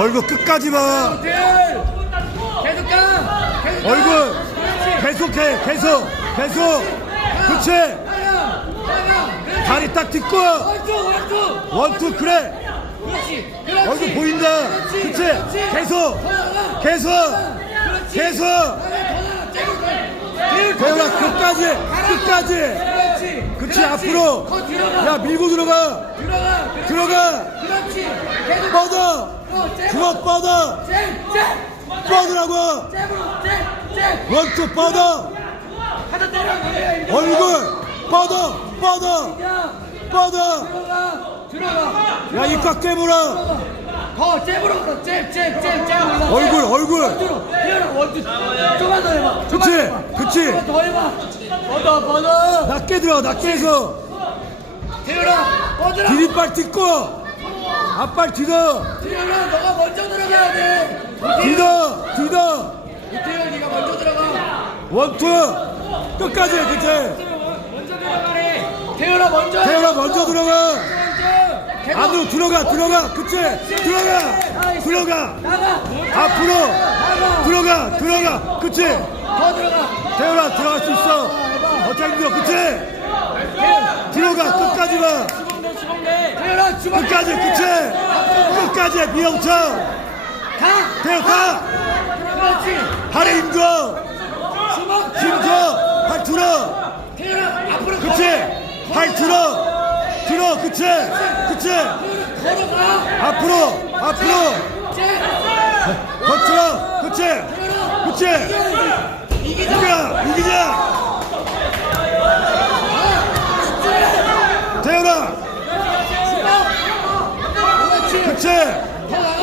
얼굴 끝까지 봐. 계속 가 얼굴 계속해. 계속. 계속. 그렇지 다리 딱 딛고. 원투 원투 원투 그래. 그렇지 그렇지 얼굴 보인다. 그렇지. 계속. 계속. 계속. 대훈아 끝까지. 끝까지. 그렇지 앞으로. 야 밀고 들어가. 들어가. 들어가. 그렇지 계속 뻗어. 주먹 뻗어. 잽 잽 뻗으라고. 잽으로 잽 잽 원투 뻗어. 때려 얼굴 뻗어. 뻗어. 야 뻗어. 들어가 들어가 야입꽉 깨물어. 더 잽으로 가 잽잽 잽 잽 올라 얼굴 얼굴. 원투로 태어나 원투 좀만 더 해봐 좀만 그치, 더 해봐. 그치. 좀만 더 해봐 뻗어 뻗어 낮게 들어 낮게 해서 태어나 뻗으라 디뒷발 딛고 앞발 디뎌 태어나 너가 먼저 들어가야 돼. 디뎌 디뎌 태어나 네가 먼저 들어가. 원투. 끝까지 그치? 먼저 들어가래. 태어나 먼저 태연아 먼저 들어가. 안으로 들어가 들어가. 그치? 들어가. 들어가. 앞으로. 들어가 들어가. 그치? 더 들어가. 태연아 들어갈 수 있어. 어차피 들어 그치? 들어가 끝까지 가 끝까지 그치 끝까지 미영철. 가 태연 가. 그렇지. 발에 힘줘. 주먹 힘줘. 발 들어. 태어나 앞으로 그치 발 들어. 들어 그치 그치 걸어가. 앞으로 앞으로. 잽 거쳐 그치 그치 이기자. 이기자 이기자 태연아 그